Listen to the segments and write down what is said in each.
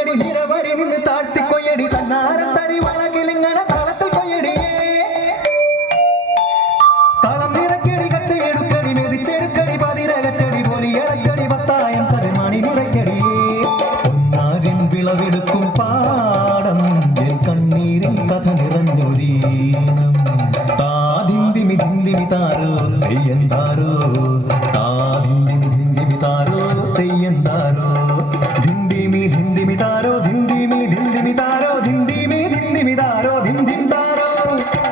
കൊയ്യടി നിരവരി നിന്ന് താഴ്ത്തി കൊയ്യടി തന്നാരം തരി വളകിലിങ്ങനെ താളത്തിൽ കൊയ്യടിയേ താളം നിറക്കടി കട്ടയെടുക്കടി മെതിച്ചെടുക്കടി പതിരകട്ടടി പോലി ഇളക്കടി പത്തായം കരുമണി നിറയ്ക്കടിയേ ഒന്നാരിൻ വിളവെടുക്കും പാടം കണ്ണീരിൻ കഥ നിറഞ്ഞൊരീണം താതിന്തിമി ധിന്തിമി താരോ തെയ്യന്താരോ താതിന്തിമി ധിന്തിമി താരോ തെയ്യന്താരോ ധിന്തിമി ധിന്തിമി താരോ ധിന്തിമി ധിന്തിമി താരോ ധിന്തിമി ധിന്തിമി താരോ ധിന്തിം താരോ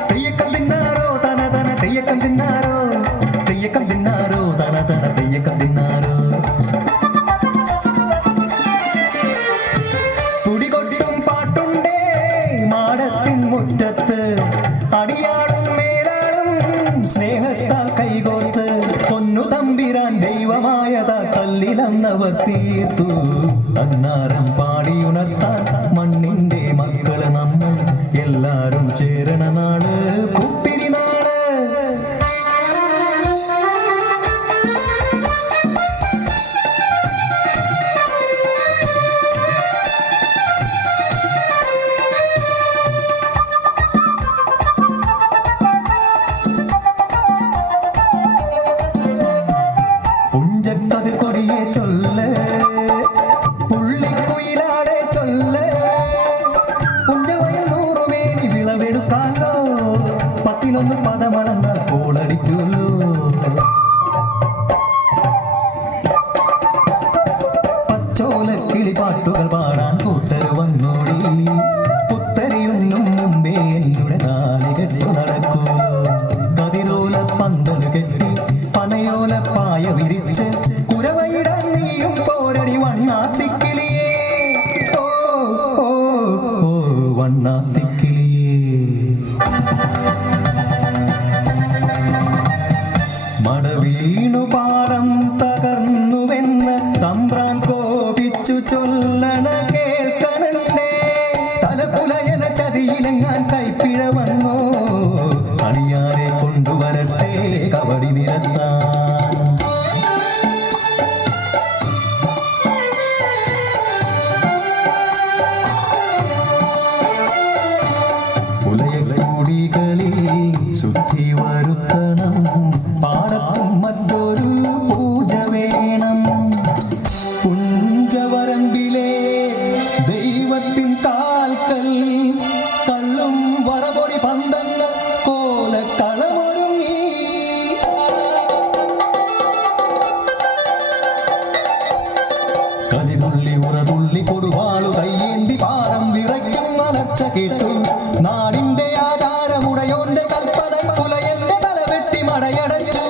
തെയ്യക്കം തിന്നാരോ തന തന തെയ്യക്കം തിന്നാരോ തെയ്യക്കം തിന്നാരോ തന തന തെയ്യക്കം തിന്നാരോ തുടികൊട്ടും പാട്ടുണ്ടേ മാടത്തിൻ മുറ്റത്ത് അടിയാളും മേലാളും സ്നേഹത്താൽ കൈകോർത്ത് പൊന്നു തമ്പിരാൻ ദൈവമായതാ കല്ലിലന്നവർ തീർത്തു അന്നാരം പാടിയുണർത്താൻ മണ്ണിന്റെ മക്കള് നമ്മൾ എല്ലാരും ചേരണ നാള് കൂട്ടിരിനാള് പുഞ്ചക്കതിർ കൊടിയെ ചൊല്ല് പുള്ളിക്കുയിലാളെ ചൊല്ല് പുഞ്ചവയൽ നൂറുമേനി വിളവെടുക്കാലോ 11 പദമളന്നാൽ കോളടിക്കുള്ളൂ പച്ചോല കിളിപ്പാട്ടുകൾ പാടാൻ കൂട്ടര് വന്നോടി പുത്തരിയൊന്നും മുമ്പേ എന്നുടെ നാല് കെട്ടു നടക്കൂ കതിരോല പന്തല് കെട്ടി പനയോല പായ വിരിച്ച് കുരവയിടാൻ നീയും പോരടി വണ്ണാത്തിക്കിളിയേ ഓ ഓ ഓ വണ്ണാത്തിക്കിളിയേ മടവീണു പാടം തകർന്നുവെന്ന് തമ്പ്രാൻ കോപിച്ചു ചൊല്ലണ കേൾക്കണണ്ടേ തലപുലയന ചതിയിലെങ്ങാൻ കൈപ്പിഴ വന്നോ അണിയാരെ കൊണ്ടുവരട്ടെ കബഡി നിരത്താൻ പുലയക്കൂടികളിൽ ശുദ്ധി വരുത്തണം പാടത്തും മറ്റൊരു പൂജ വേണം പുഞ്ചവരമ്പിലെ ദൈവത്തിൻ കാൽക്കൽ കള്ളും വറപൊടി പന്തങ്ങൾ കോലക്കളമൊരുങ്ങി കലിതുള്ളി ഉറതുള്ളി കൊടുവാളു കയ്യേന്തി പാടം വിറയ്ക്കും അലച്ച കേട്ടു നാടിന്റെ ആചാരമുടയോന്റെ കൽപ്പന പുലയന്റെ തലവെട്ടി മടയടച്ചു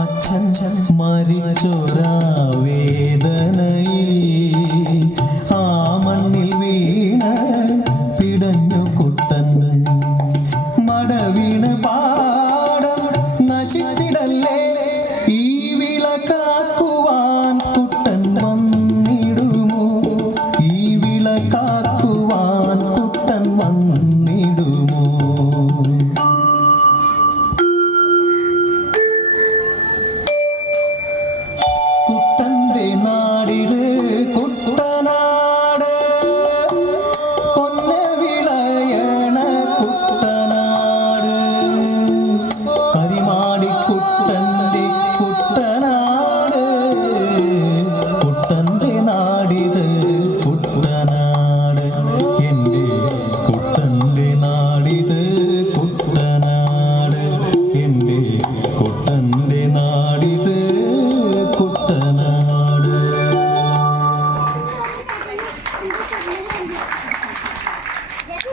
അച്ഛൻ മരിച്ചോര